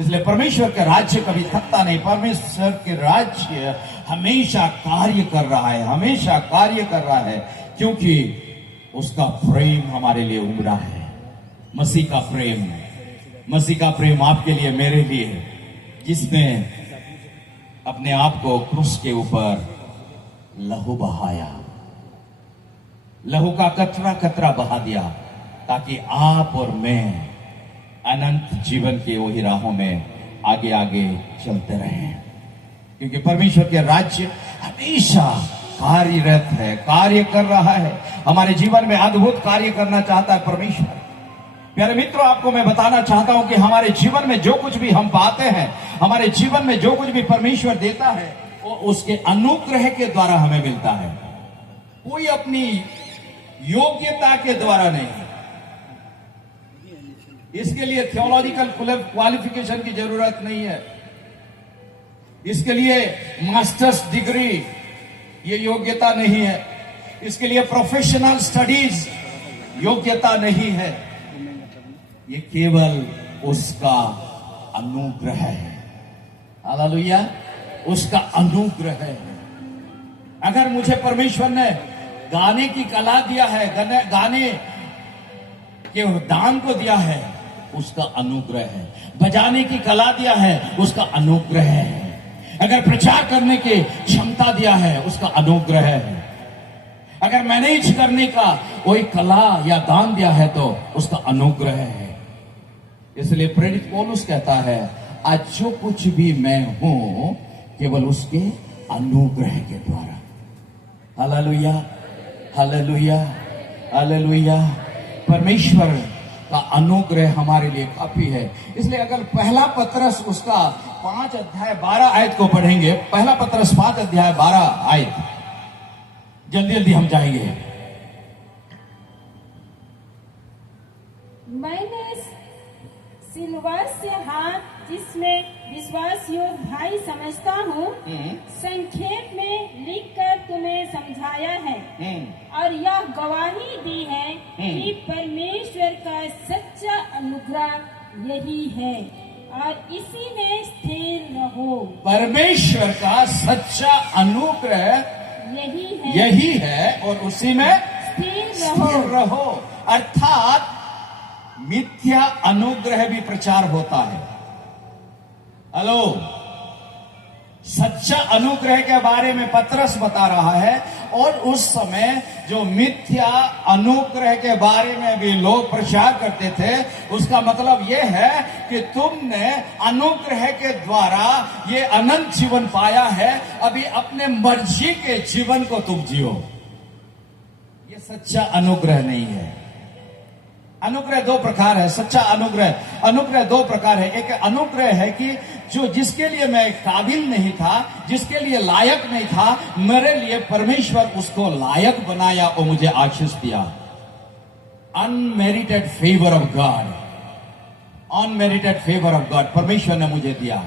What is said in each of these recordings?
इसलिए परमेश्वर के राज्य कभी थकता नहीं। परमेश्वर के राज्य हमेशा कार्य कर रहा है, हमेशा कार्य कर रहा है, क्योंकि उसका प्रेम हमारे लिए उमड़ा है। मसीह का प्रेम, मसीह का प्रेम आपके लिए, मेरे लिए, जिसने अपने आप को क्रूस के ऊपर लहू बहाया, लहू का कतरा कतरा बहा दिया, ताकि आप और मैं अनंत जीवन के वही राहों में आगे आगे चलते रहें। क्योंकि परमेश्वर के राज्य हमेशा कार्यरत है, कार्य कर रहा है। हमारे जीवन में अद्भुत कार्य करना चाहता है परमेश्वर। प्यारे मित्रों, आपको मैं बताना चाहता हूं कि हमारे जीवन में जो कुछ भी हम पाते हैं, हमारे जीवन में जो कुछ भी परमेश्वर देता है, वो उसके अनुग्रह के द्वारा हमें मिलता है, कोई अपनी योग्यता के द्वारा नहीं। इसके लिए थियोलॉजिकल क्वालिफिकेशन की जरूरत नहीं है, इसके लिए मास्टर्स डिग्री ये योग्यता नहीं है, इसके लिए प्रोफेशनल स्टडीज योग्यता नहीं है। ये केवल उसका अनुग्रह है। हालेलुया, उसका अनुग्रह है। अगर मुझे परमेश्वर ने गाने की कला दिया है, गाने के दान को दिया है, उसका अनुग्रह है। बजाने की कला दिया है, उसका अनुग्रह है। अगर प्रचार करने की क्षमता दिया है, उसका अनुग्रह है। अगर मैनेज करने का कोई कला या दान दिया है, तो उसका अनुग्रह है। इसलिए प्रेरित पौलुस कहता है, आज जो कुछ भी मैं हूं केवल उसके अनुग्रह के द्वारा। Hallelujah, hallelujah, hallelujah. परमेश्वर का अनुग्रह हमारे लिए काफी है। इसलिए अगर पहला पत्रस उसका 5 अध्याय 12 आयत को पढ़ेंगे, पहला पत्रस 5 अध्याय 12 आयत, जल्दी जल्दी हम जाएंगे। मैंने सिलवास से हाथ, जिसमें विश्वास योग्य भाई समझता हूँ, संक्षेप में लिखकर तुम्हें समझाया है, और यह गवाही दी है कि परमेश्वर का सच्चा अनुग्रह यही है, और इसी में स्थिर रहो। परमेश्वर का सच्चा अनुग्रह यही है और उसी में स्थिर रहो। अर्थात मिथ्या अनुग्रह भी प्रचार होता है। हेलो, सच्चा अनुग्रह के बारे में पत्रस बता रहा है, और उस समय जो मिथ्या अनुग्रह के बारे में भी लोग प्रचार करते थे, उसका मतलब यह है कि तुमने अनुग्रह के द्वारा ये अनंत जीवन पाया है, अभी अपने मर्जी के जीवन को तुम जियो। ये सच्चा अनुग्रह नहीं है। अनुग्रह दो प्रकार है। सच्चा अनुग्रह दो प्रकार है। एक अनुग्रह है कि जो जिसके लिए मैं काबिल नहीं था, जिसके लिए लायक नहीं था, मेरे लिए परमेश्वर उसको लायक बनाया और मुझे आशीष दिया। Unmerited favour of God, unmerited favour of God परमेश्वर ने मुझे दिया।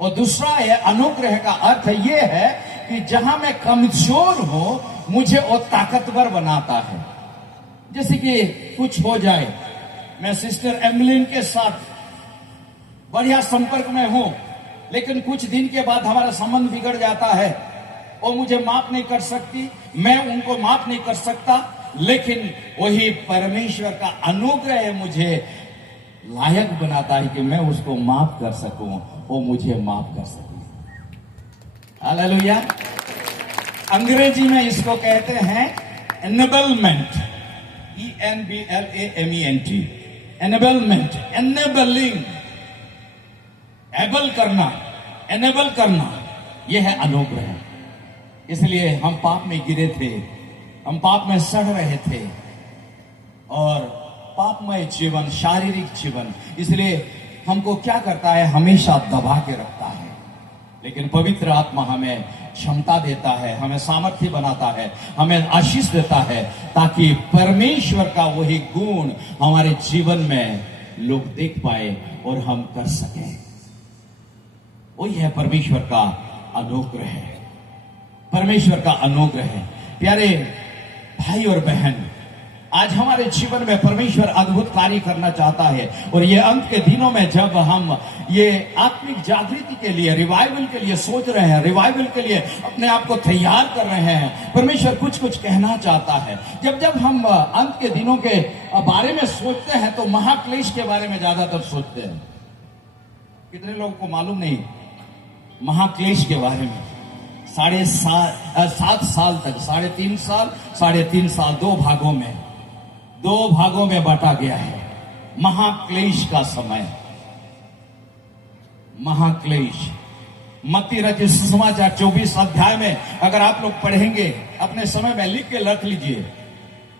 और दूसरा है अनुग्रह का अर्थ ये है कि जहां मैं कमजोर हूं, मुझे वो ताकतवर बनाता है। जैसे कि कुछ हो जाए, मैं सिस्टर एमलिन के साथ बढ़िया संपर्क में हूं, लेकिन कुछ दिन के बाद हमारा संबंध बिगड़ जाता है, वो मुझे माफ नहीं कर सकती, मैं उनको माफ नहीं कर सकता, लेकिन वही परमेश्वर का अनुग्रह मुझे लायक बनाता है कि मैं उसको माफ कर सकूं, वो मुझे माफ कर सके। हालेलुया। अंग्रेजी में इसको कहते हैं enablement, ENBLAMENT, enablement, enabling, able करना, एनेबल करना, यह है अनुग्रह। इसलिए हम पाप में गिरे थे, हम पाप में सड़ रहे थे, और पापमय जीवन, शारीरिक जीवन, इसलिए हमको क्या करता है, हमेशा दबा के रखता है। लेकिन पवित्र आत्मा हमें क्षमता देता है, हमें सामर्थ्य बनाता है, हमें आशीष देता है, ताकि परमेश्वर का वही गुण हमारे जीवन में लोग देख पाए और हम कर सकें। वही है परमेश्वर का अनुग्रह, परमेश्वर का अनुग्रह। प्यारे भाई और बहन, आज हमारे जीवन में परमेश्वर अद्भुत कार्य करना चाहता है। और ये अंत के दिनों में जब हम ये आत्मिक जागृति के लिए, रिवाइवल के लिए सोच रहे हैं, रिवाइवल के लिए अपने आप को तैयार कर रहे हैं, परमेश्वर कुछ कुछ कहना चाहता है। जब जब हम अंत के दिनों के बारे में सोचते हैं तो महाक्लेश के बारे में ज्यादातर सोचते हैं। कितने लोगों को मालूम नहीं महाक्लेश के बारे में? 7.5 साल तक, 3.5 साल, 2 भागों में बांटा गया है। महाक्लेश का समय, महाक्लेश। मत्ती रचित सुसमाचार 24 अध्याय में अगर आप लोग पढ़ेंगे, अपने समय में लिख के रख लीजिए,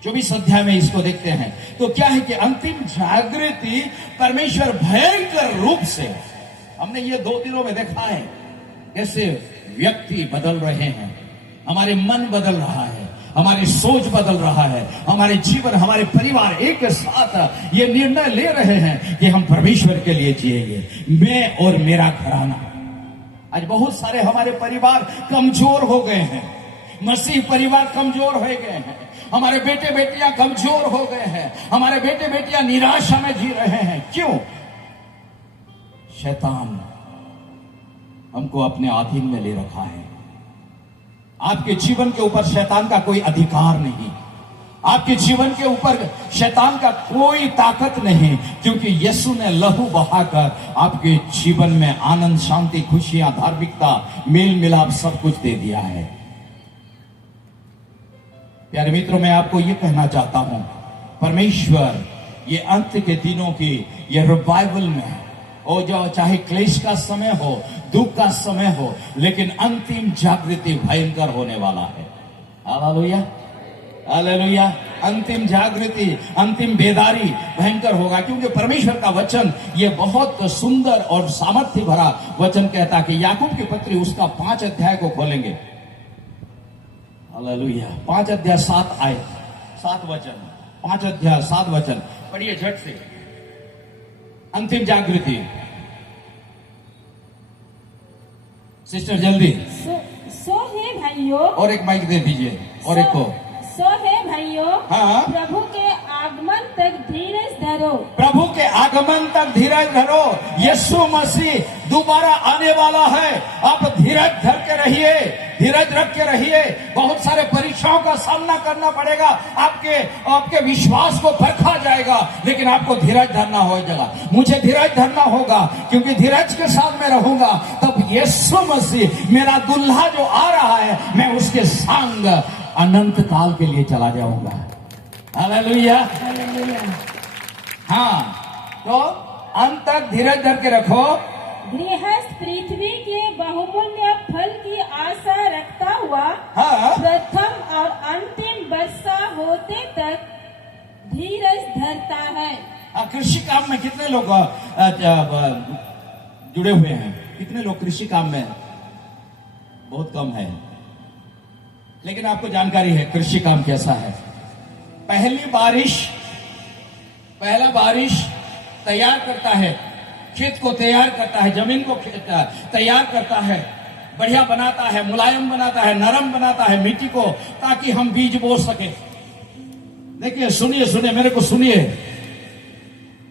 24 अध्याय में इसको देखते हैं तो क्या है कि अंतिम जागृति परमेश्वर भयंकर रूप से, हमने ये 2 दिनों में देखा है कैसे व्यक्ति बदल रहे हैं, हमारे मन बदल रहा है, हमारी सोच बदल रहा है, हमारे जीवन, हमारे परिवार एक साथ ये निर्णय ले रहे हैं कि हम परमेश्वर के लिए जिएंगे, मैं और मेरा घराना। आज बहुत सारे हमारे परिवार कमजोर हो गए हैं, मसीह परिवार कमजोर हो गए हैं, हमारे बेटे बेटियां कमजोर हो गए हैं, हमारे बेटे बेटियां निराशा में जी रहे हैं। क्यों? शैतान हमको अपने अधीन में ले रखा है। आपके जीवन के ऊपर शैतान का कोई अधिकार नहीं, आपके जीवन के ऊपर शैतान का कोई ताकत नहीं, क्योंकि यीशु ने लहू बहाकर आपके जीवन में आनंद, शांति, खुशियां, धार्मिकता, मेल मिलाप सब कुछ दे दिया है। प्यारे मित्रों, मैं आपको ये कहना चाहता हूं, परमेश्वर ये अंत के दिनों की ये रिवाइवल में, और जो चाहे क्लेश का समय हो, दुख का समय हो, लेकिन अंतिम जागृति भयंकर होने वाला है। Hallelujah, hallelujah. अंतिम जागृति, अंतिम बेदारी भयंकर होगा, क्योंकि परमेश्वर का वचन ये बहुत सुंदर और सामर्थ्य भरा वचन कहता कि याकूब की पत्री उसका 5 अध्याय को खोलेंगे। हालेलुया। 5 अध्याय 7 वचन, 5 अध्याय 7 वचन पढ़िए झट से। अंतिम जागृति, सिस्टर जल्दी। सो है भाइयों, और एक माइक दे दीजिए, और एक को। सो है भाइयों, हाँ, प्रभु के आगमन तक धीरज धरो, प्रभु के आगमन तक धीरज धरो। यीशु मसीह दोबारा आने वाला है, आप धीरज धर के रहिए, धीरज रख के रहिए। बहुत सारे परीक्षाओं का सामना करना पड़ेगा, आपके विश्वास को परखा जाएगा, लेकिन आपको धीरज धरना होगा। मुझे धीरज धरना होगा, क्योंकि धीरज के साथ मैं रहूंगा, तब यीशु मसीह मेरा दुल्हा जो आ रहा है, मैं उसके संग अनंत काल के लिए चला जाऊंगा। Hallelujah, hallelujah. हाँ, तो अंत तक धीरज धर के रखो। गृहस्थ पृथ्वी के बहुमूल्य फल की आशा रखता हुआ, हाँ, प्रथम और अंतिम वर्षा होते तक धीरज धरता है। कृषि काम में कितने लोग जुड़े हुए हैं? कितने लोग कृषि काम में? बहुत कम है, लेकिन आपको जानकारी है कृषि काम कैसा है। पहला बारिश तैयार करता है, खेत को तैयार करता है, जमीन को तैयार करता है, बढ़िया बनाता है, मुलायम बनाता है, नरम बनाता है मिट्टी को, ताकि हम बीज बो सके। देखिए, सुनिए, मेरे को सुनिए।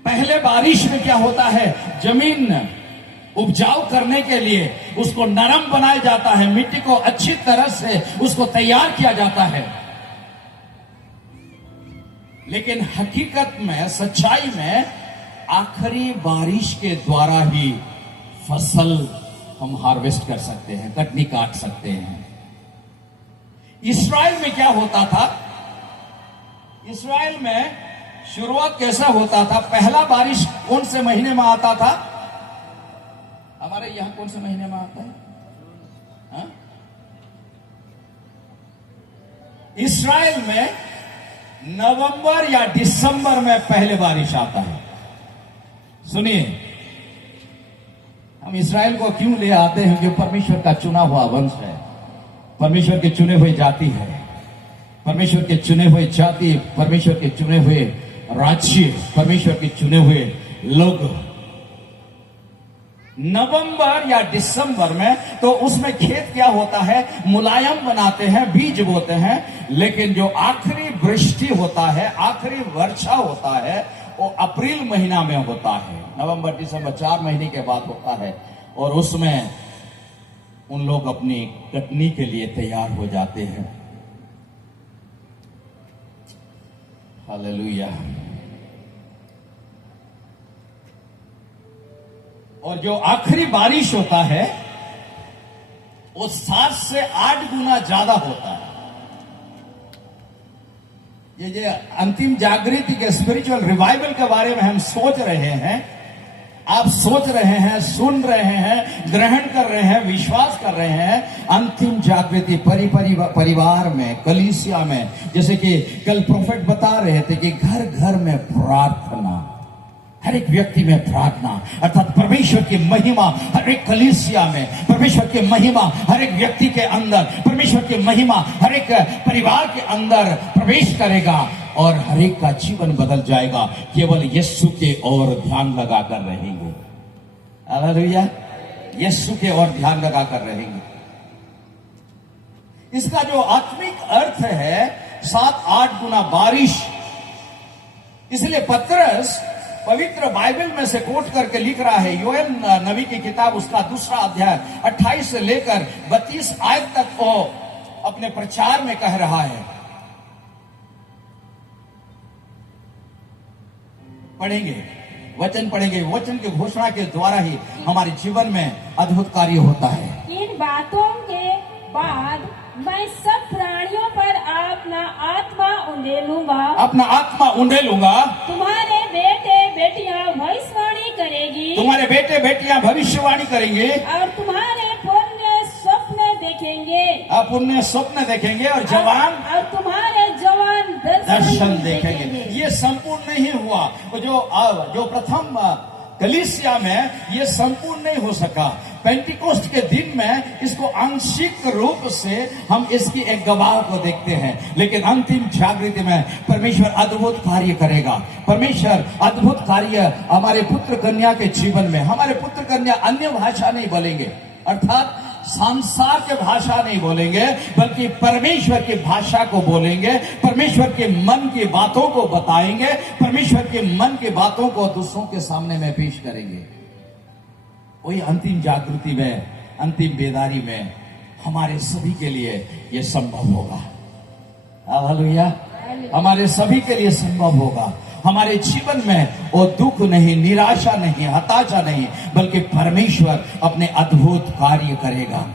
पहले बारिश में क्या होता है, जमीन उपजाऊ करने के लिए उसको नरम बनाया जाता है, मिट्टी को अच्छी तरह से उसको तैयार किया जाता है। लेकिन हकीकत में, सच्चाई में, आखिरी बारिश के द्वारा ही फसल हम हार्वेस्ट कर सकते हैं, कटनी काट सकते हैं। इस्राएल में क्या होता था? इस्राएल में शुरुआत कैसा होता था? पहला बारिश कौन से महीने में आता था? हमारे यहां कौन से महीने में आता है? हा? इस्राएल में नवंबर या दिसंबर में पहले बारिश आता है। सुनिए, हम इस्राएल को क्यों ले आते हैं? कि परमेश्वर का चुना हुआ वंश है, परमेश्वर के चुने हुए जाति है, परमेश्वर के चुने हुए जाति, परमेश्वर के चुने हुए राज्य, परमेश्वर के चुने हुए लोग। नवंबर या दिसंबर में तो उसमें खेत क्या होता है, मुलायम बनाते हैं, बीज बोते हैं। लेकिन जो आखिरी वृष्टि होता है, आखिरी वर्षा होता है, वो अप्रैल महीना में होता है। नवंबर दिसंबर 4 महीने के बाद होता है, और उसमें उन लोग अपनी कटनी के लिए तैयार हो जाते हैं। हालेलुया। और जो आखिरी बारिश होता है वो 7 से 8 गुना ज्यादा होता है। ये अंतिम जागृति के स्पिरिचुअल रिवाइवल के बारे में हम सोच रहे हैं, आप सोच रहे हैं, सुन रहे हैं, ग्रहण कर रहे हैं, विश्वास कर रहे हैं। अंतिम जागृति परिवार में, कलीसिया में, जैसे कि कल प्रोफेट बता रहे थे कि घर घर में प्रार्थना, हर एक व्यक्ति में प्रार्थना, अर्थात परमेश्वर की महिमा हर एक कलीसिया में, परमेश्वर की महिमा हर एक व्यक्ति के अंदर, परमेश्वर की महिमा हर एक परिवार के अंदर प्रवेश करेगा और हर एक का जीवन बदल जाएगा, केवल यीशु के ओर ध्यान लगाकर रहेंगे। हालेलुया। यीशु के ओर ध्यान लगाकर रहेंगे। इसका जो आत्मिक अर्थ है 7-8 गुना बारिश। इसलिए पतरस पवित्र बाइबल में से कोट करके लिख रहा है, योएल नबी की किताब उसका 2 अध्याय 28 से लेकर 32 आयत तक वो अपने प्रचार में कह रहा है। पढ़ेंगे, वचन पढ़ेंगे। वचन की घोषणा के द्वारा ही हमारे जीवन में अद्भुत कार्य होता है। इन बातों के बाद मैं सब प्राणियों पर अपना आत्मा उंडेलूंगा, अपना आत्मा उंडेलूंगा। तुम्हारे बेटे बेटियां भविष्यवाणी करेगी, तुम्हारे बेटे बेटियां भविष्यवाणी करेंगे, और तुम्हारे पुण्य स्वप्न देखेंगे, आप पुण्य स्वप्न देखेंगे, और जवान और तुम्हारे जवान दर्शन देखेंगे। ये संपूर्ण नहीं हुआ। जो प्रथम कलीसिया में ये संपूर्ण नहीं हो सका। पेंटिकोस्ट के दिन में इसको आंशिक रूप से हम इसकी एक गवाह को देखते हैं, लेकिन अंतिम जागृति में परमेश्वर अद्भुत कार्य करेगा। परमेश्वर अद्भुत कार्य हमारे पुत्र कन्या के जीवन में। हमारे पुत्र कन्या अन्य भाषा नहीं बोलेंगे, अर्थात संसार के भाषा नहीं बोलेंगे, बल्कि परमेश्वर की भाषा को बोलेंगे, परमेश्वर के मन की बातों को बताएंगे, परमेश्वर के मन की बातों को दूसरों के सामने में पेश करेंगे। वही अंतिम जागृति में, अंतिम बेदारी में हमारे सभी के लिए यह संभव होगा। हालेलुया। हमारे सभी के लिए संभव होगा। हमारे जीवन में वो दुख नहीं, निराशा नहीं, हताशा नहीं, बल्कि परमेश्वर अपने अद्भुत कार्य करेगा।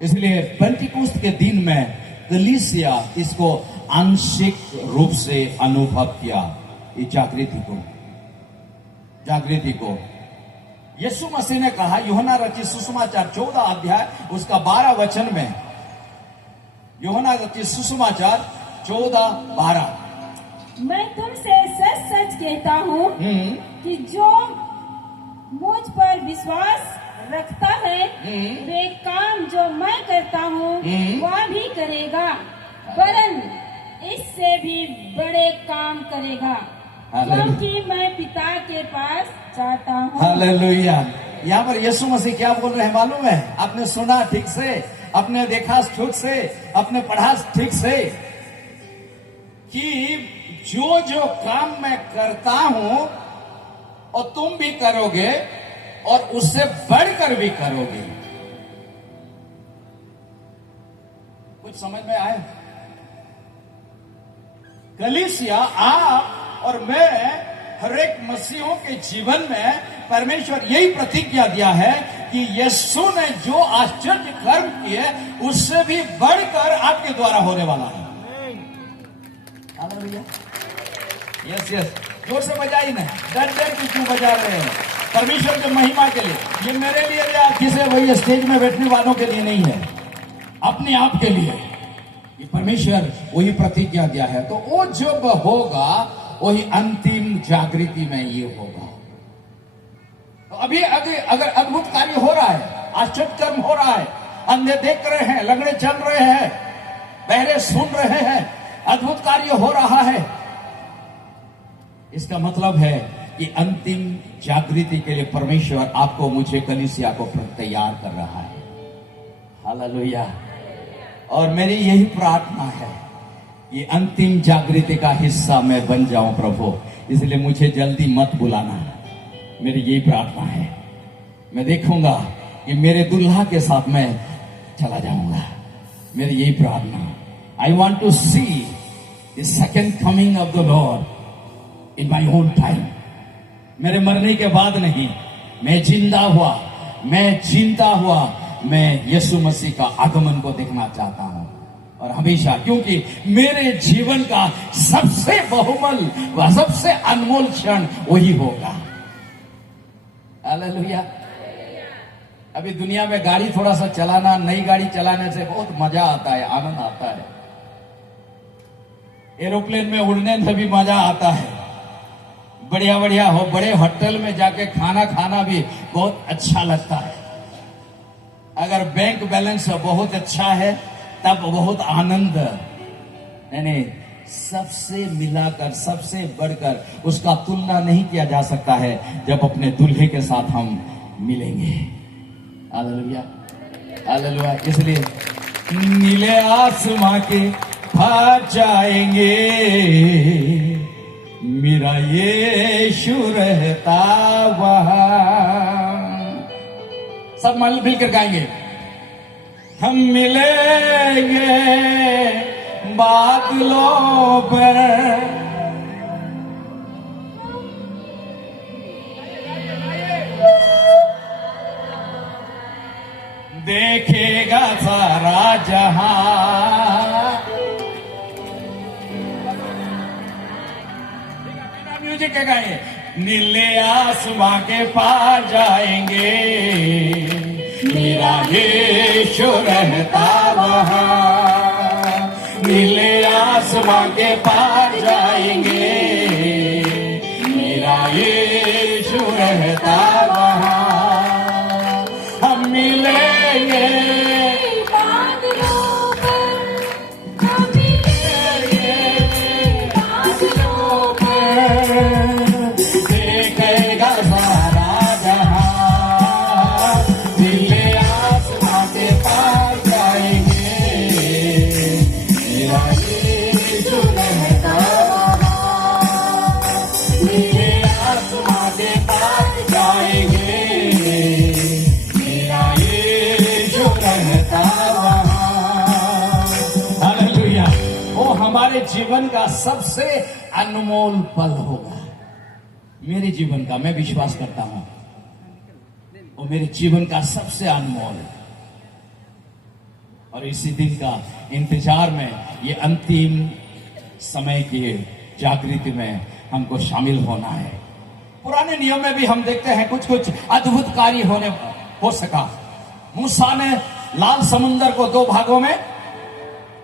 इसलिए पेंटिकोस्ट के दिन में कलीसिया इसको आंशिक रूप से अनुभव किया, इस जागृति को। यीशु मसीह ने कहा, यूहन्ना रचित सुसमाचार 14 अध्याय उसका 12 वचन में, यूहन्ना रचित सुसमाचार 14:12, मैं तुमसे सच सच कहता हूँ कि जो मुझ पर विश्वास रखता है वे काम जो मैं करता हूँ वह भी करेगा, वरन इससे भी बड़े काम करेगा, क्योंकि मैं पिता के पास जाता हूँ। हालेलुया। यहाँ पर यीशु मसीह क्या बोल रहे हैं मालूम है? आपने सुना ठीक से, आपने देखा ठीक से, आपने पढ़ा ठीक से, कि जो जो काम मैं करता हूं और तुम भी करोगे और उससे बढ़कर भी करोगे। कुछ समझ में आए? कलीसिया, आप और मैं, हर एक मसीहों के जीवन में परमेश्वर यही प्रतिज्ञा दिया है कि यीशु ने जो आश्चर्य कर्म किए उससे भी बढ़कर आपके द्वारा होने वाला है। यस यस, जोर से बजाई नहीं, डर डर के क्यों बजा रहे हैं? परमेश्वर की महिमा के लिए। ये मेरे लिए या किसी वही स्टेज में बैठने वालों के लिए नहीं है, अपने आप के लिए। ये परमेश्वर वही प्रतिज्ञा दिया है। तो वो जब होगा वही अंतिम जागृति में ये होगा। तो अभी अगर अद्भुत कार्य हो रहा है, आश्चर्य कर्म हो रहा है, अंधे देख रहे हैं, लंगड़े चल रहे हैं, बहरे सुन रहे हैं, अद्भुत कार्य हो रहा है, इसका मतलब है कि अंतिम जागृति के लिए परमेश्वर आपको, मुझे, कलीसिया को तैयार कर रहा है। हालेलुया। और मेरी यही प्रार्थना है, ये अंतिम जागृति का हिस्सा मैं बन जाऊं प्रभु, इसलिए मुझे जल्दी मत बुलाना। मेरी यही प्रार्थना है। मैं देखूंगा कि मेरे दुल्हा के साथ मैं चला जाऊंगा। मेरी यही प्रार्थना। I want to see the second coming of the Lord in my own time. मेरे मरने के बाद नहीं, मैं जिंदा हुआ, मैं जीता हुआ, मैं यीशु मसीह का आगमन को देखना चाहता हूं। और हमेशा, क्योंकि मेरे जीवन का सबसे बहुमूल्य व सबसे अनमोल क्षण वही होगा। हालेलुया। अभी दुनिया में गाड़ी थोड़ा सा चलाना, नई गाड़ी चलाने से बहुत मजा आता है, आनंद आता है। एरोप्लेन में उड़ने से भी मजा आता है। बढ़िया बढ़िया हो, बड़े होटल में जाके खाना खाना भी बहुत अच्छा लगता है। अगर बैंक बैलेंस बहुत अच्छा है तब बहुत आनंद। नहीं, सबसे मिलाकर, सबसे बढ़कर उसका तुलना नहीं किया जा सकता है जब अपने दूल्हे के साथ हम मिलेंगे। Hallelujah, hallelujah. इसलिए नीले आसमां के पार जाएंगे, मेरा यीशु रहता वहां। सब मिलकर गाएंगे। हम मिलेंगे बादलों पर, देखेगा सारा जहां। म्यूजिक के गाएंगे। नीले आसमां के पार जाएंगे, मेरा यीशु रहता वहां। नीले आसमां के पार जाएंगे, मेरा यीशु रहता वहां। हम मिलेंगे बादलों पर, हम मिलेंगे बादलों पर, देखेगा सारा जहां। नीले आसमां के पार जाएंगे, मेरा यीशु रहता वहां। नीले आसमां के पार जाएंगे, मेरा यीशु रहता वहां। हालेलुया। वो हमारे जीवन का सबसे अनमोल पल होगा। मेरे जीवन का, मैं विश्वास करता हूं, वो मेरे जीवन का सबसे अनमोल। और इसी दिन का इंतजार में, ये अंतिम समय की जागृति में हमको शामिल होना है। पुराने नियम में भी हम देखते हैं कुछ कुछ अद्भुत कार्य हो सका। मूसा ने लाल समुद्र को 2 भागों में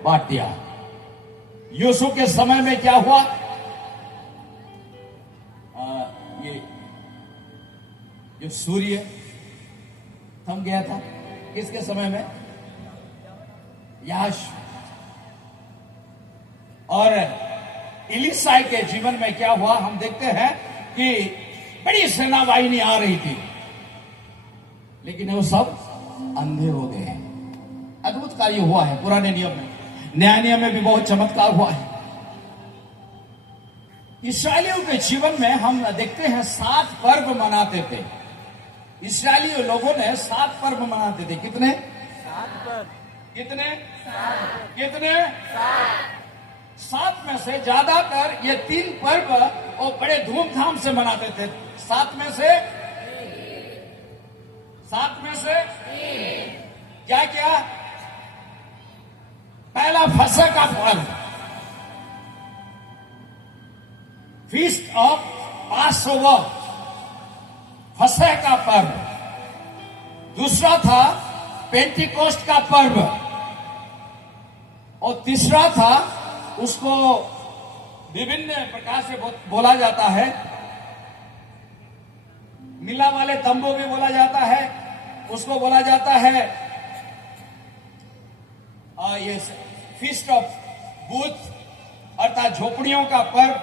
बांट दिया। यूसुफ के समय में क्या हुआ? ये जो सूर्य थम गया था, किसके समय में? याश। और इलीसाई के जीवन में क्या हुआ? हम देखते हैं कि बड़ी सेनावाहिनी आ रही थी, लेकिन वो सब अंधे हो गए। अद्भुत कार्य हुआ है पुराने नियम में। नया नियम में भी बहुत चमत्कार हुआ है। इस्राएलियों के जीवन में हम देखते हैं 7 पर्व मनाते थे। इस्राएली लोगों ने 7 पर्व मनाते थे। कितने? 7 पर्व। कितने? 7। कितने? 7 में से ज्यादातर ये 3 पर्व वो बड़े धूमधाम से मनाते थे। 7 में से क्या क्या? पहला फसह का पर्व, फीस्ट ऑफ पासओवर, फसह का पर्व। दूसरा था पेंटिकोस्ट का पर्व, और तीसरा था, उसको विभिन्न प्रकार से बोला जाता है, मिला वाले तंबू भी बोला जाता है, उसको बोला जाता है ये फीस्ट ऑफ बूथ अर्थात झोपड़ियों का पर्व।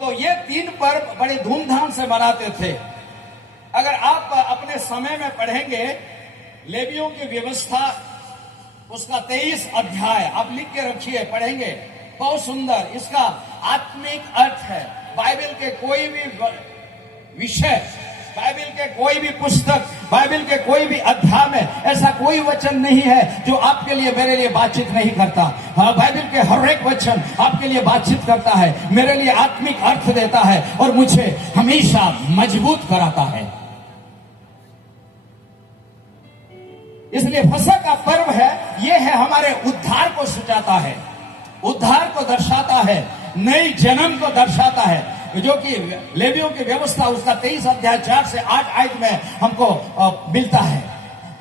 तो ये 3 पर्व बड़े धूमधाम से मनाते थे। अगर आप अपने समय में पढ़ेंगे लेवियों की व्यवस्था उसका 23 अध्याय आप लिख के रखिए, पढ़ेंगे, बहुत सुंदर। इसका आत्मिक अर्थ है। बाइबल के कोई भी विषय, बाइबल के कोई भी पुस्तक, बाइबल के कोई भी अध्याय में ऐसा कोई वचन नहीं है जो आपके लिए, मेरे लिए बातचीत नहीं करता। हाँ, बाइबल के हर एक वचन आपके लिए बातचीत करता है, मेरे लिए आत्मिक अर्थ देता है और मुझे हमेशा मजबूत कराता है। इसलिए फसह का पर्व है, यह है हमारे उद्धार को सूचाता है, उद्धार को दर्शाता है, नई जन्म को दर्शाता है, जो कि लेवियों की व्यवस्था उसका 23 अध्याय 4 से 8 आयत में हमको मिलता है।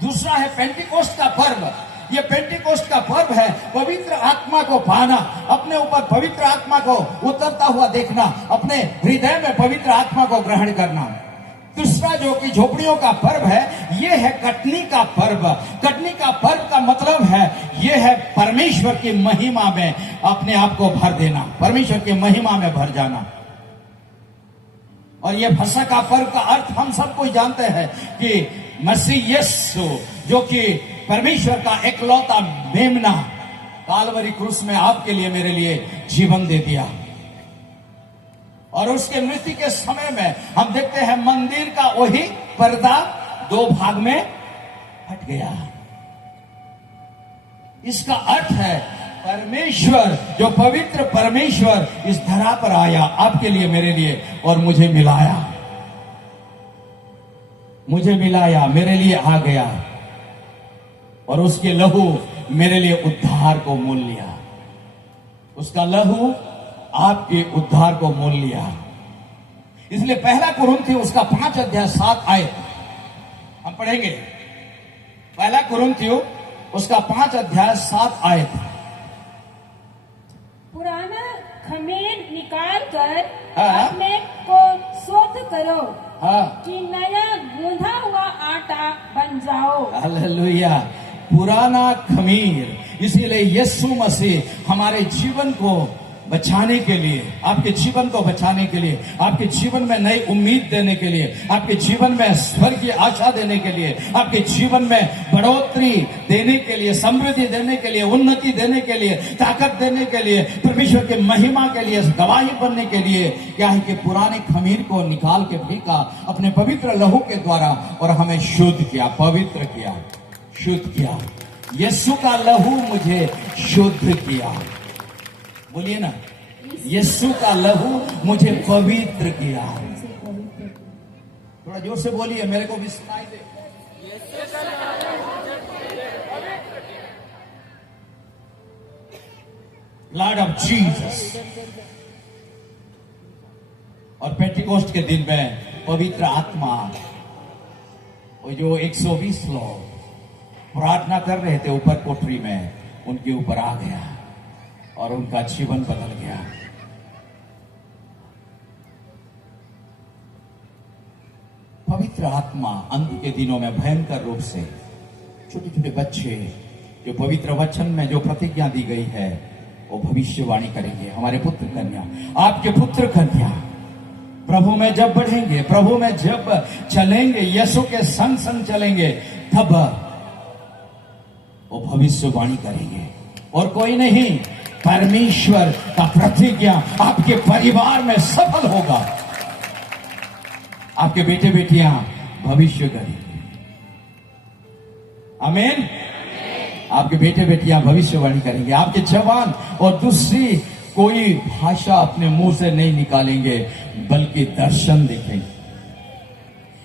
दूसरा है पेंटिकोस्ट का पर्व। ये पेंटिकोस्ट का पर्व है पवित्र आत्मा को पाना, अपने ऊपर पवित्र आत्मा को उतरता हुआ देखना, अपने हृदय में पवित्र आत्मा को ग्रहण करना। तीसरा जो कि झोपड़ियों का पर्व है, यह है कटनी का पर्व। कटनी का पर्व का मतलब है, यह है परमेश्वर की महिमा में अपने आप को भर देना, परमेश्वर की महिमा में भर जाना। और यह फसह का पर्व का अर्थ हम सब कोई जानते हैं कि मसीह यीशु जो कि परमेश्वर का एकलौता मेमना कालवरी क्रूस में आपके लिए, मेरे लिए जीवन दे दिया। और उसके मृत्यु के समय में हम देखते हैं मंदिर का वही पर्दा 2 भाग में हट गया। इसका अर्थ है परमेश्वर, जो पवित्र परमेश्वर इस धरा पर आया आपके लिए, मेरे लिए, और मुझे मिलाया, मेरे लिए आ गया और उसके लहू मेरे लिए उद्धार को मोल लिया। उसका लहू आपके उद्धार को मोल लिया। इसलिए 1 कुरिन्थियों उसका 5 अध्याय 7 आयत हम पढ़ेंगे। 1 कुरिन्थियों उसका 5 अध्याय 7 आयत। पुराना खमीर निकाल कर हाँ। अपने को शुद्ध करो, हाँ, कि नया गूंधा हुआ आटा बन जाओ। हालेलुया। पुराना खमीर, इसीलिए यीशु मसीह हमारे जीवन को बचाने के लिए, आपके जीवन को बचाने के लिए, आपके जीवन में नई उम्मीद देने के लिए, आपके जीवन में स्वर्गीय आशा देने के लिए, आपके जीवन में बढ़ोतरी देने के लिए, समृद्धि देने के लिए, उन्नति देने के लिए, ताकत देने के लिए, परमेश्वर के महिमा के लिए, गवाही बनने के लिए क्या है कि पुराने खमीर को निकाल के फेंका अपने पवित्र लहू के द्वारा और हमें शुद्ध किया, पवित्र किया, शुद्ध किया। यीशु का लहू मुझे शुद्ध किया। बोलिए ना, यीशु का लहू मुझे पवित्र किया। थोड़ा जोर से बोलिए, मेरे को भी सुनाई दे। Blood of Jesus. और पेंटिकोस्ट के दिन में पवित्र आत्मा, वो जो 120 लोग प्रार्थना कर रहे थे ऊपर कोठरी में, उनके ऊपर आ गया और उनका जीवन बदल गया। पवित्र आत्मा अंत के दिनों में भयंकर रूप से छोटे छोटे बच्चे, जो पवित्र वचन में जो प्रतिज्ञा दी गई है, वो भविष्यवाणी करेंगे। हमारे पुत्र कन्या, आपके पुत्र कन्या प्रभु में जब बढ़ेंगे, प्रभु में जब चलेंगे, यीशु के संग संग चलेंगे, तब वो भविष्यवाणी करेंगे। और कोई नहीं, परमेश्वर का प्रतिज्ञा आपके परिवार में सफल होगा। आपके बेटे बेटियां भविष्य करेंगे। आमीन। आपके बेटे बेटियां भविष्यवाणी करेंगे। आपके जवान और दूसरी कोई भाषा अपने मुंह से नहीं निकालेंगे, बल्कि दर्शन देखेंगे।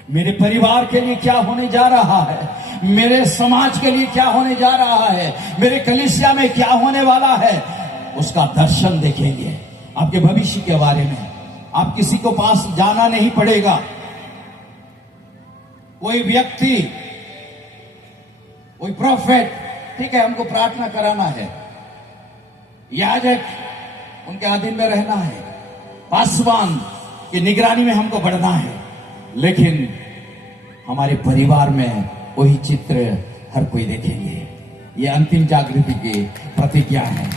मेरे परिवार के लिए क्या होने जा रहा है, मेरे समाज के लिए क्या होने जा रहा है, मेरे कलीसिया में क्या होने वाला है, उसका दर्शन देखेंगे। आपके भविष्य के बारे में आप किसी को पास जाना नहीं पड़ेगा। कोई व्यक्ति, कोई प्रोफेट, ठीक है, हमको प्रार्थना कराना है, याजक उनके अधीन में रहना है, पासवान की निगरानी में हमको बढ़ना है, लेकिन हमारे परिवार में वही चित्र हर कोई देखेंगे। ये अंतिम जागृति की प्रतिज्ञा है।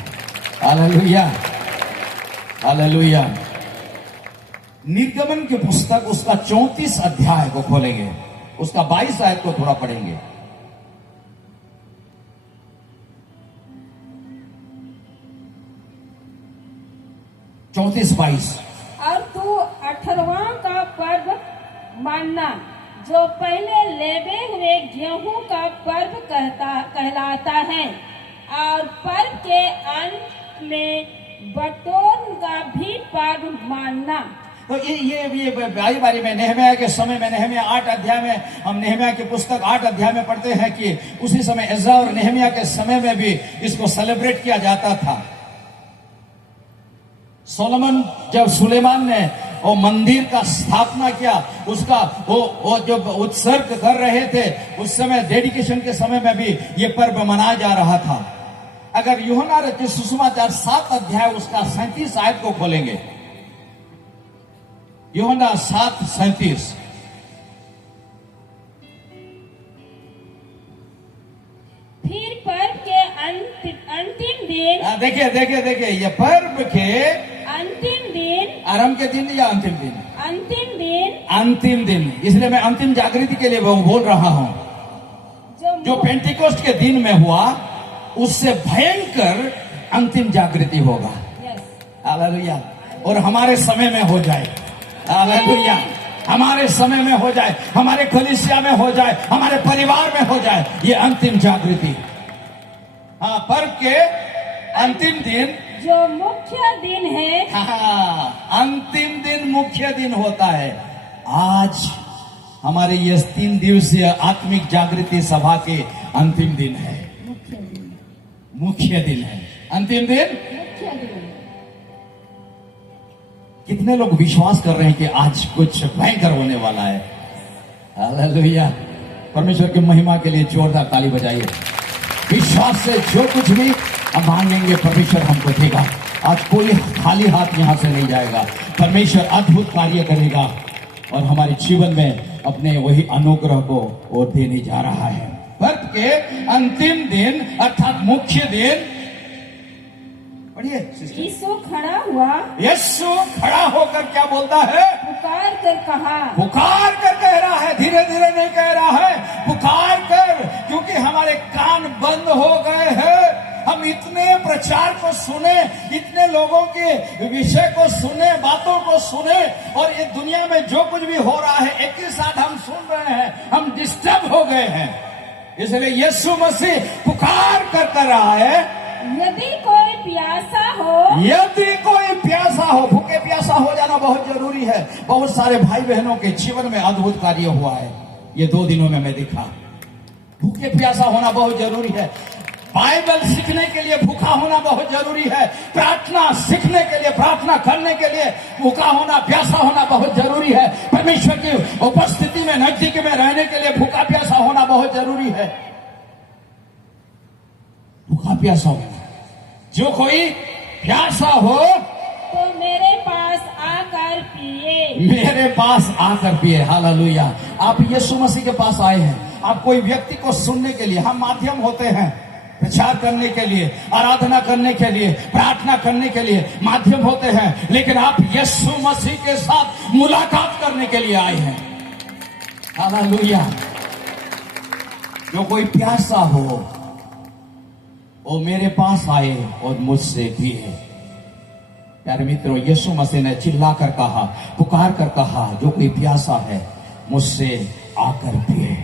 Hallelujah, hallelujah. निर्गमन की पुस्तक उसका 34 अध्याय को खोलेंगे, उसका 22 आयत को थोड़ा पढ़ेंगे। 34-22। और तू 18वां का पर्व मानना, जो पहले लेबे हुए गेहूं का पर्व कहलाता है, और पर्व के अंत में बटोर का भी पर्व मानना। तो ये बारी बारी में नेहमिया के समय में, नेहमिया 8 अध्याय में, हम नेहमिया की पुस्तक 8 अध्याय में पढ़ते हैं कि उसी समय एज्रा और नेहमिया के समय में भी इसको सेलिब्रेट किया जाता था। सोलोमन, जब सुलेमान ने वो मंदिर का स्थापना किया, उसका वो जो उत्सर्ग कर रहे थे, उस समय डेडिकेशन के समय में भी ये पर्व मनाया जा रहा था। अगर यूहन्ना रचित सुसमाचार 7 अध्याय उसका 37 आयत को खोलेंगे, यूहन्ना 7:37। फिर पर्व के अंतिम दिन, देखिए ये पर्व के अंतिम दिन, आरंभ के दिन या अंतिम दिन? अंतिम दिन, अंतिम दिन। इसलिए मैं अंतिम जागृति के लिए बोल रहा हूं। जो पेंटिकोस्ट के दिन में हुआ, उससे भयंकर अंतिम जागृति होगा। हालेलुया। और हमारे समय में हो जाए। हालेलुया। हमारे समय में हो जाए, हमारे कलीसिया में हो जाए, हमारे परिवार में हो जाए ये अंतिम जागृति। हाँ, पर्व के अंतिम दिन जो मुख्य दिन है। हाँ, अंतिम दिन मुख्य दिन होता है। आज हमारे ये 3 दिवसीय आत्मिक जागृति सभा के अंतिम दिन है। मुख्य दिन है, अंतिम दिन। कितने लोग विश्वास कर रहे हैं कि आज कुछ भयंकर होने वाला है? हालेलुया। परमेश्वर की महिमा के लिए जोरदार ताली बजाइए। विश्वास से जो कुछ भी हम मांगेंगे, परमेश्वर हमको देगा। आज कोई खाली हाथ यहां से नहीं जाएगा। परमेश्वर अद्भुत कार्य करेगा और हमारे जीवन में अपने वही अनुग्रह को वो देने जा रहा है। पर्व के अंतिम दिन अर्थात मुख्य दिन, पढ़िए। यीशु खड़ा हुआ, यीशु खड़ा होकर क्या बोलता है? पुकार कर कहा। पुकार कर कह रहा है, धीरे धीरे नहीं कह रहा है, पुकार कर। क्योंकि हमारे कान बंद हो गए हैं। हम इतने प्रचार को सुने, इतने लोगों के विषय को सुने, बातों को सुने, और ये दुनिया में जो कुछ भी हो रहा है एक ही साथ हम सुन रहे हैं, हम डिस्टर्ब हो गए हैं। इसलिए यीशु मसीह पुकार कर रहा है, यदि कोई प्यासा हो, यदि कोई प्यासा हो। भूखे प्यासा हो जाना बहुत जरूरी है। बहुत सारे भाई बहनों के जीवन में अद्भुत कार्य हुआ है, ये 2 दिनों में मैं देखा। भूखे प्यासा होना बहुत जरूरी है। बाइबल सीखने के लिए भूखा होना बहुत जरूरी है। प्रार्थना सीखने के लिए, प्रार्थना करने के लिए भूखा होना, प्यासा होना बहुत जरूरी है। परमेश्वर की उपस्थिति में, नजदीक में रहने के लिए भूखा प्यासा होना बहुत जरूरी है। भूखा प्यासा होना। जो कोई प्यासा हो तो मेरे पास आकर पिए। मेरे पास आकर पिए। हालेलुया। आप यीशु मसीह के पास आए हैं। आप कोई व्यक्ति को सुनने के लिए, हम माध्यम होते हैं प्रचार करने के लिए, आराधना करने के लिए, प्रार्थना करने के लिए माध्यम होते हैं, लेकिन आप यीशु मसीह के साथ मुलाकात करने के लिए आए हैं। हालेलुया। जो कोई प्यासा हो वो मेरे पास आए और मुझसे पिए। प्यारे मित्रों, यीशु मसीह ने चिल्लाकर कहा, पुकार कर कहा, जो कोई प्यासा है मुझसे आकर पिए।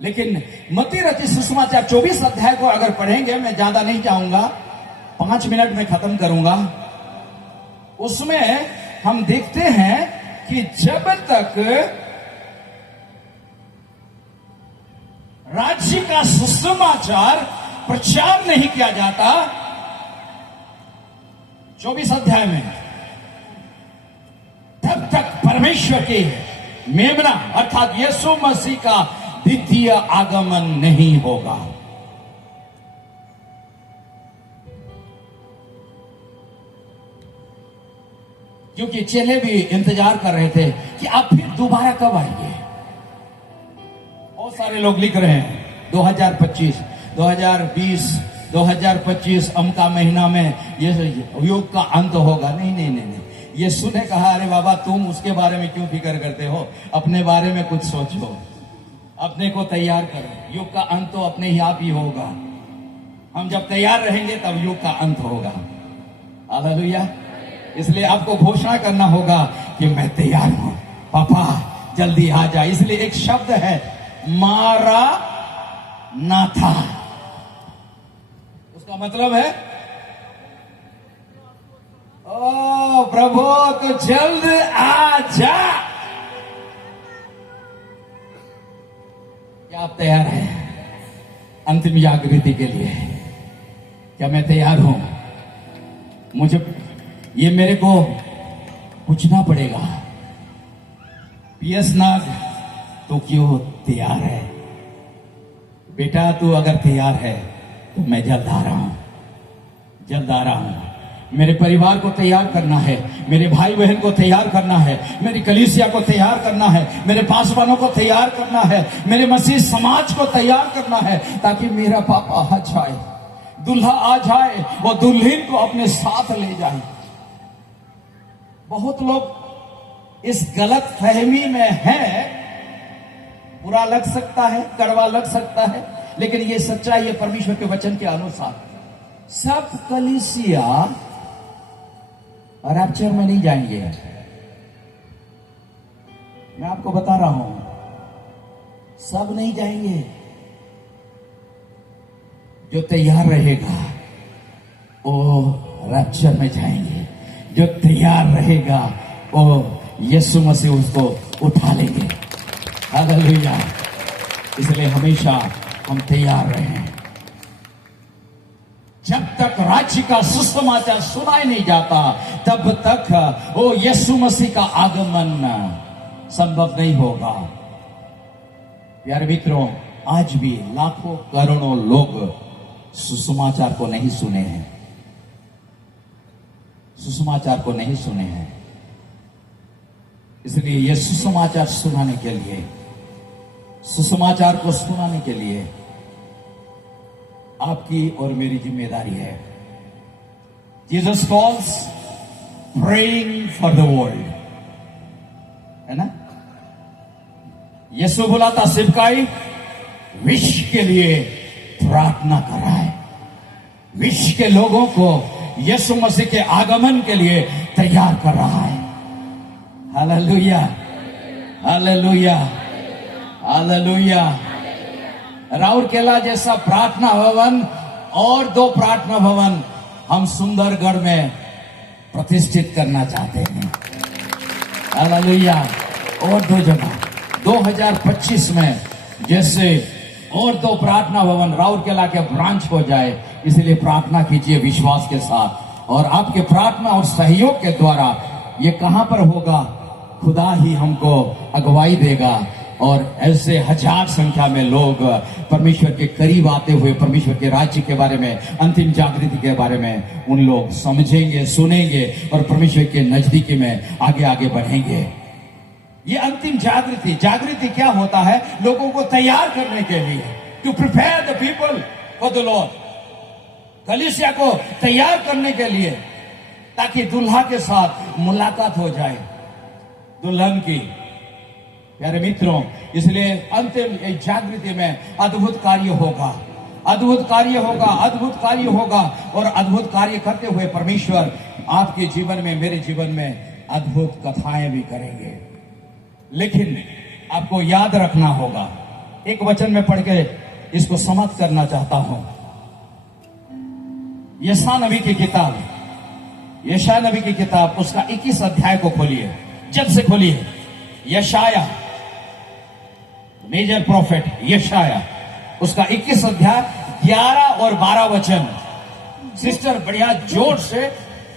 लेकिन मत्ती रचित सुसमाचार 24 अध्याय को अगर पढ़ेंगे, मैं ज्यादा नहीं चाहूंगा, 5 मिनट में खत्म करूंगा। उसमें हम देखते हैं कि जब तक राज्य का सुसमाचार प्रचार नहीं किया जाता, 24 अध्याय में, तब तक परमेश्वर के मेमना अर्थात यीशु मसीह का द्वितीय आगमन नहीं होगा। क्योंकि चेले भी इंतजार कर रहे थे कि आप फिर दोबारा कब आएंगे। बहुत सारे लोग लिख रहे हैं 2025, 2020, 2025 अमका महीना में ये युग का अंत होगा। नहीं। ये सुने कहा, अरे बाबा तुम उसके बारे में क्यों फिक्र करते हो, अपने बारे में कुछ सोचो, अपने को तैयार करो। युग का अंत तो अपने ही आप ही होगा। हम जब तैयार रहेंगे तब युग का अंत होगा। हालेलुया। इसलिए आपको घोषणा करना होगा कि मैं तैयार हूं, पापा जल्दी आ जा। इसलिए एक शब्द है मारा नाथा, उसका मतलब है ओ प्रभु तो जल्द आ जा। क्या आप तैयार हैं अंतिम जागृति के लिए? क्या मैं तैयार हूं? मुझे ये मेरे को पूछना पड़ेगा, पीएस नाग तो क्यों तैयार है? बेटा तू अगर तैयार है तो मैं जल्द आ रहा हूं, जल्द आ रहा हूं। मेरे परिवार को तैयार करना है, मेरे भाई बहन को तैयार करना है, मेरी कलीसिया को तैयार करना है, मेरे पासवानों को तैयार करना है, मेरे मसीह समाज को तैयार करना है, ताकि मेरा पापा आ जाए, दुल्हा आ जाए और दुल्हन को अपने साथ ले जाए। बहुत लोग इस गलत फहमी में हैं, बुरा लग सकता है, कड़वा लग सकता है, लेकिन ये सच्चाई है परमेश्वर के वचन के अनुसार। सब कलीसिया रैप्चर में नहीं जाएंगे, मैं आपको बता रहा हूं, सब नहीं जाएंगे। जो तैयार रहेगा वो रैप्चर में जाएंगे, जो तैयार रहेगा वो यीशु मसीह उसको उठा लेंगे। हालेलुया। इसलिए हमेशा हम तैयार रहें। जब तक राज्य का सुसमाचार सुनाई नहीं जाता तब तक वो यीशु मसीह का आगमन संभव नहीं होगा। प्यारे मित्रों, आज भी लाखों करोड़ों लोग सुसमाचार को नहीं सुने हैं, सुसमाचार को नहीं सुने हैं। इसलिए यह सुसमाचार सुनाने के लिए, सुसमाचार को सुनाने के लिए आपकी और मेरी जिम्मेदारी है। Jesus calls praying for the world, है ना? यीशु बुलाता सिबकाई विश्व के लिए प्रार्थना कर रहा है, विश्व के लोगों को यीशु मसीह के आगमन के लिए तैयार कर रहा है। Hallelujah, hallelujah, hallelujah. राउरकेला जैसा प्रार्थना भवन और 2 प्रार्थना भवन हम सुंदरगढ़ में प्रतिष्ठित करना चाहते हैं। हालेलुया। और 2 जगह 2025 में जैसे और 2 प्रार्थना भवन राउरकेला के ब्रांच हो जाए, इसलिए प्रार्थना कीजिए विश्वास के साथ। और आपके प्रार्थना और सहयोग के द्वारा ये कहां पर होगा, खुदा ही हमको अगुवाई देगा। और ऐसे हजार संख्या में लोग परमेश्वर के करीब आते हुए परमेश्वर के राज्य के बारे में, अंतिम जागृति के बारे में उन लोग समझेंगे, सुनेंगे और परमेश्वर के नजदीकी में आगे आगे बढ़ेंगे। ये अंतिम जागृति, जागृति क्या होता है? लोगों को तैयार करने के लिए, to prepare the people for the Lord, कलीसिया को तैयार करने के लिए, ताकि दुल्हा के साथ मुलाकात हो जाए दुल्हन की। प्यारे मित्रों, इसलिए अंतिम जागृति में अद्भुत कार्य होगा, अद्भुत कार्य होगा, अद्भुत कार्य होगा। और अद्भुत कार्य करते हुए परमेश्वर आपके जीवन में, मेरे जीवन में अद्भुत कथाएं भी करेंगे। लेकिन आपको याद रखना होगा, एक वचन में पढ़ के इसको समाप्त करना चाहता हूं। यशायाह नबी की किताब, यशायाह नबी की किताब उसका 21 अध्याय को खोलिए, जब से खोलिए। यशायाह, मेजर प्रॉफिट यशायाह, उसका 21 अध्याय 11 और 12 वचन। सिस्टर बढ़िया जोर से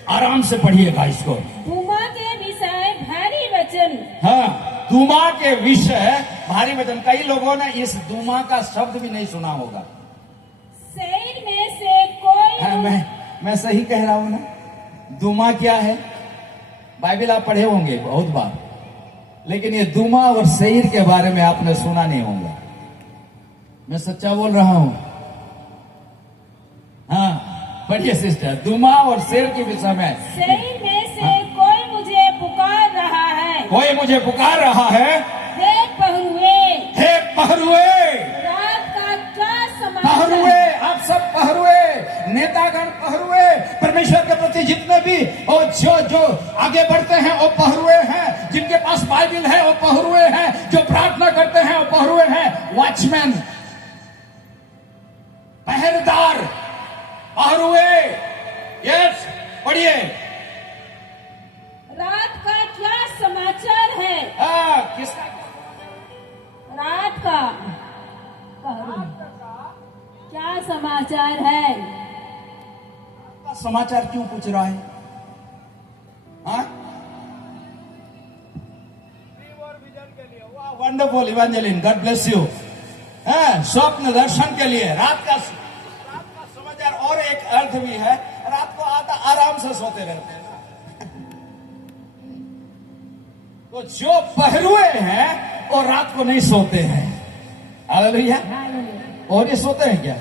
आराम से पढ़िएगा इसको। दुमा के विषय भारी वचन। हाँ, दुमा के विषय भारी वचन। कई लोगों ने इस दुमा का शब्द भी नहीं सुना होगा। शहर में से कोई हाँ, मैं सही कह रहा हूं ना? दुमा क्या है? बाइबल आप पढ़े होंगे बहुत बार, लेकिन ये दुमा और सईर के बारे में आपने सुना नहीं होगा। मैं सच्चा बोल रहा हूं? हाँ, पढ़िए सिस्टर, दुमा और शेर के विषय में। शहर में से कोई मुझे पुकार रहा है, कोई मुझे पुकार रहा है, हे पहरुए, हे पहरुए। रात का क्या समाचार? पहरुए, आप सब पहरुए, नेतागण पहरुए, परमेश्वर के प्रति जितने भी वो जो आगे बढ़ते हैं वो पहरुए हैं, जिनके पास बाइबल है वो पहरुए हैं, जो प्रार्थना करते हैं वो पहरुए हैं। वॉचमैन, पहरेदार, पहरुए। यस, पढ़िए। रात का क्या समाचार है? किसका? रात का क्या समाचार है? समाचार क्यों पूछ रहा है? हाँ, वंडरफुल इवेंजलिन, गॉड ब्लेस यू। स्वप्न दर्शन के लिए रात का समाचार। और एक अर्थ भी है, रात को आराम से सोते रहते हैं ना। तो जो पहरुए हैं वो रात को नहीं सोते हैं। हालेलुया। और ये सोते हैं क्या?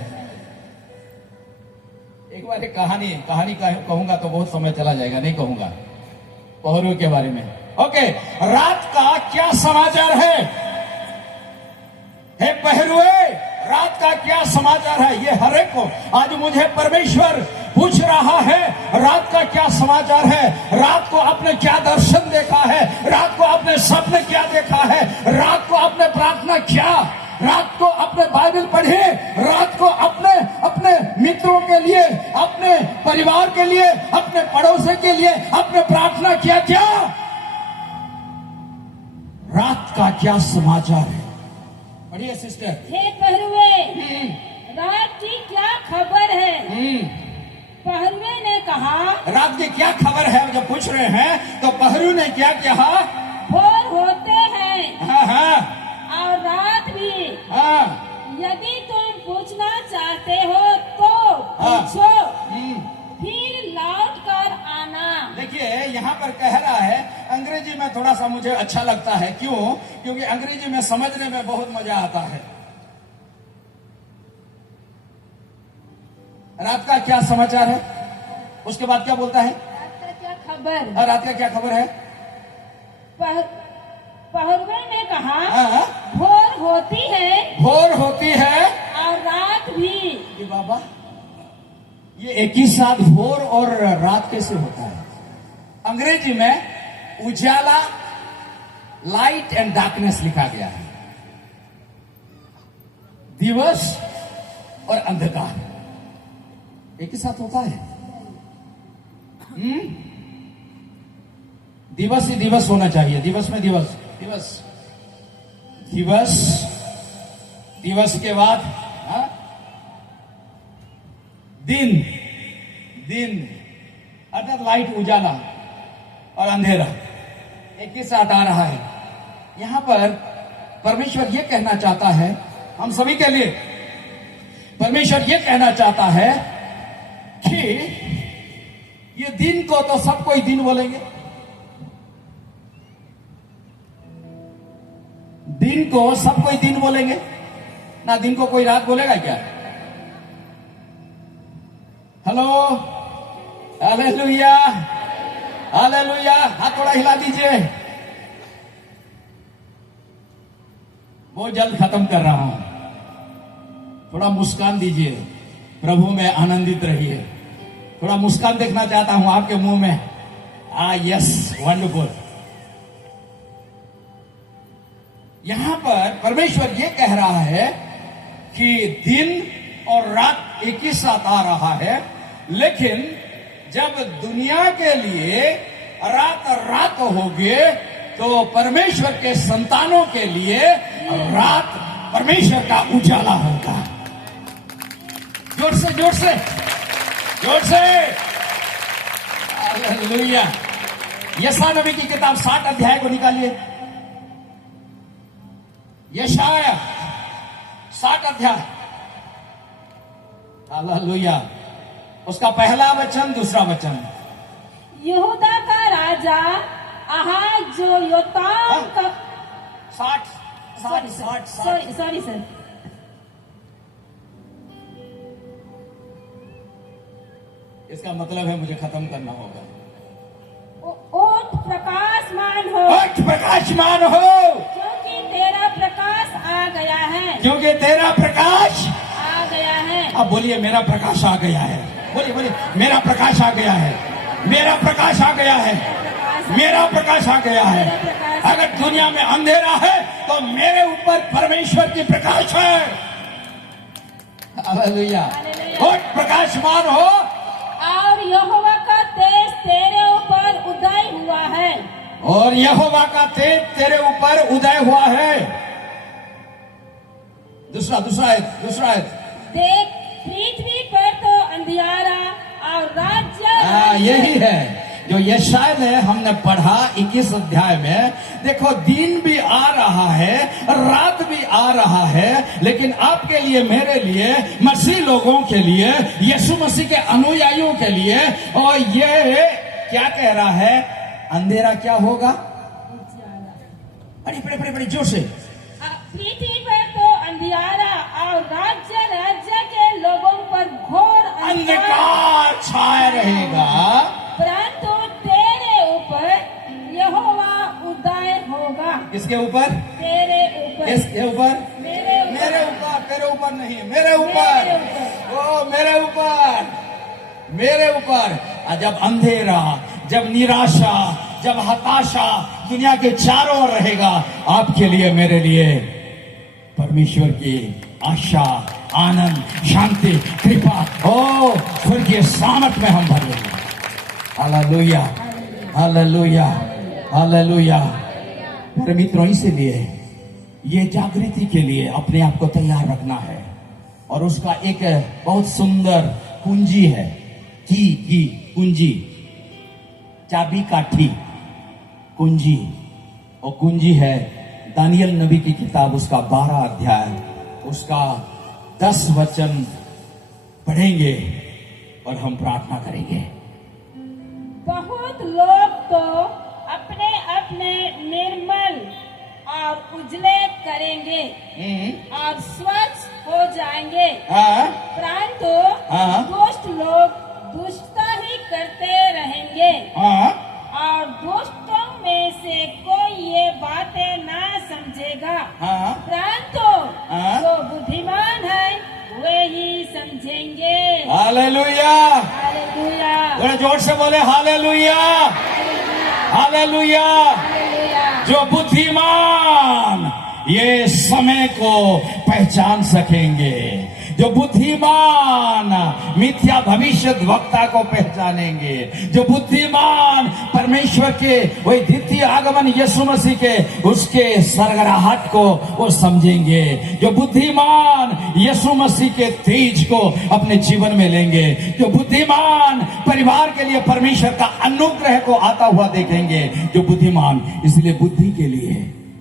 एक बार एक कहानी कहूंगा तो बहुत समय चला जाएगा, नहीं कहूंगा पहरुए के बारे में। ओके, रात का क्या समाचार है? हे पहरुए, रात का क्या समाचार है? ये हर एक को आज मुझे परमेश्वर पूछ रहा है, रात का क्या समाचार है? रात को आपने क्या दर्शन देखा है? रात को आपने सपने क्या देखा है? रात को आपने प्रार्थना क्या? रात को अपने बाइबल पढ़े? रात को अपने मित्रों के लिए, अपने परिवार के लिए, अपने पड़ोसी के लिए आपने प्रार्थना किया क्या? रात का क्या समाचार है? बढ़िया सिस्टर। हे पहरुए, रात की क्या खबर है? पहरुए ने कहा, रात की क्या खबर है? जब पूछ रहे हैं तो पहरु ने क्या कहा? भोर होते हैं। हाँ, और रात भी। हाँ। यदि तुम पूछना चाहते हो तो पूछो, फिर लौट कर आना। देखिए यहाँ पर कह रहा है, अंग्रेजी में थोड़ा सा मुझे अच्छा लगता है। क्यों? क्योंकि अंग्रेजी में समझने में बहुत मजा आता है। रात का क्या समाचार है? उसके बाद क्या बोलता है? रात का क्या खबर? और रात का क्या खबर है? पहरुए ने कहा, हाँ? भोर होती है। भोर होती है और रात भी। ये बाबा, ये एक ही साथ भोर और रात कैसे होता है? अंग्रेजी में उजाला, लाइट एंड डार्कनेस लिखा गया है। दिवस और अंधकार एक ही साथ होता है। दिवस ही दिवस होना चाहिए। दिवस में दिवस, दिवस, दिवस, दिवस के बाद दिन, दिन अर्थात लाइट, उजाला और अंधेरा एक ही साथ आ रहा है। यहां पर परमेश्वर ये कहना चाहता है हम सभी के लिए, परमेश्वर ये कहना चाहता है कि ये दिन को तो सब कोई दिन बोलेंगे, दिन को सब कोई दिन बोलेंगे ना, दिन को कोई रात बोलेगा क्या? Hello, hallelujah, hallelujah. हाथ थोड़ा हिला दीजिए। बहुत जल्द खत्म कर रहा हूं। थोड़ा मुस्कान दीजिए, प्रभु में आनंदित रहिए। थोड़ा मुस्कान देखना चाहता हूं आपके मुंह में। Yes, wonderful. यहां पर परमेश्वर ये कह रहा है कि दिन और रात एक ही साथ आ रहा है, लेकिन जब दुनिया के लिए रात रात होगी तो परमेश्वर के संतानों के लिए रात परमेश्वर का उजाला होगा। जोर से, जोर से, जोर से। हालेलुया। यशायाह नबी की किताब 60 अध्याय को निकालिए। यशायाह 60 अध्याय। हालेलुया। उसका पहला वचन, दूसरा वचन। यहूदा का राजा आहाज जो योताम का 60 सॉरी सर, इसका मतलब है मुझे खत्म करना होगा। ओठ प्रकाशमान हो, ओठ प्रकाशमान हो, क्योंकि तेरा प्रकाश आ गया है। क्योंकि तेरा प्रकाश आ गया है। अब बोलिए, मेरा प्रकाश आ गया है। बोलिए बोलिए, मेरा प्रकाश आ गया है, मेरा प्रकाश आ गया है, मेरा प्रकाश आ गया है। अगर दुनिया में अंधेरा है तो मेरे ऊपर परमेश्वर की प्रकाश है। हालेलुया। और प्रकाशमान हो। और यहोवा का तेज तेरे ऊपर उदय हुआ है। और यहोवा का तेज तेरे ऊपर उदय हुआ है। दूसरा देख, पृथ्वी पर तो अंधियारा और राज्य यही है जो यशायाह ने हमने पढ़ा 21 अध्याय में। देखो, दिन भी आ रहा है, रात भी आ रहा है, लेकिन आपके लिए, मेरे लिए, मसीह लोगों के लिए, यीशु मसीह के अनुयायियों के लिए, और ये क्या कह रहा है, अंधेरा क्या होगा? बड़ी जोर से। पृथ्वी पर तो अंधियारा और राज्य के लोगों पर घोर अंधकार छाया रहेगा, परंतु तेरे ऊपर यहोवा उदय होगा। किसके ऊपर? तेरे ऊपर। किसके ऊपर? मेरे ऊपर। तेरे ऊपर नहीं, मेरे ऊपर। ओ मेरे ऊपर, मेरे ऊपर। जब अंधेरा, जब निराशा, जब हताशा दुनिया के चारों ओर रहेगा, आपके लिए, मेरे लिए परमेश्वर की आशा, आनंद, शांति, कृपा, ओ स्वर्गीय सामर्थ में हम भर लेंगे। Hallelujah, hallelujah, hallelujah. मेरे मित्रों, इसीलिए ये जागृति के लिए अपने आप को तैयार रखना है। और उसका एक बहुत सुंदर कुंजी है, की कुंजी, चाबी काठी कुंजी। और कुंजी है दानियल नबी की किताब, उसका 12 अध्याय, उसका 10 वचन पढ़ेंगे और हम प्रार्थना करेंगे। बहुत लोग तो अपने अपने निर्मल और उजले करेंगे और स्वच्छ हो जाएंगे, परंतु दुष्ट लोग दुष्टता ही करते रहेंगे। और दुष्टों में से कोई ये बातें ना समझेगा, परंतु जो बुद्धिमान है वे ही समझेंगे। हालेलुया, हालेलुया, थोड़ा जोर से बोले हालेलुया, हालेलुया। जो बुद्धिमान ये समय को पहचान सकेंगे, जो बुद्धिमान मिथ्या भविष्य वक्ता को पहचानेंगे, जो बुद्धिमान परमेश्वर के वही द्वितीय आगमन यीशु मसीह के उसके सरगराहट को वो समझेंगे, जो बुद्धिमान यीशु मसीह के तेज को अपने जीवन में लेंगे, जो बुद्धिमान परिवार के लिए परमेश्वर का अनुग्रह को आता हुआ देखेंगे, जो बुद्धिमान, इसलिए बुद्धि के लिए,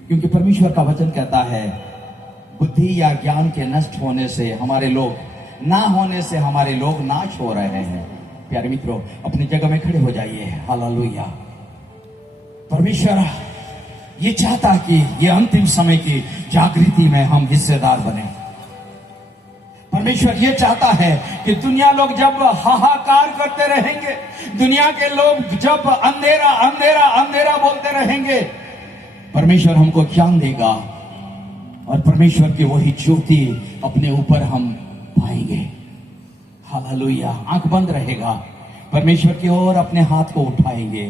क्योंकि परमेश्वर का वचन कहता है बुद्धि या ज्ञान के नष्ट होने से हमारे लोग, ना होने से हमारे लोग नाश हो रहे हैं। प्यारे मित्रों, अपनी जगह में खड़े हो जाइए। हालेलुया। परमेश्वर ये चाहता कि ये अंतिम समय की जागृति में हम हिस्सेदार बने। परमेश्वर ये चाहता है कि दुनिया लोग जब हाहाकार करते रहेंगे, दुनिया के लोग जब अंधेरा अंधेरा अंधेरा बोलते रहेंगे, परमेश्वर हमको ज्ञान देगा और परमेश्वर की वही ज्योति अपने ऊपर हम पाएंगे। हालेलुया। आंख बंद रहेगा, परमेश्वर की ओर अपने हाथ को उठाएंगे।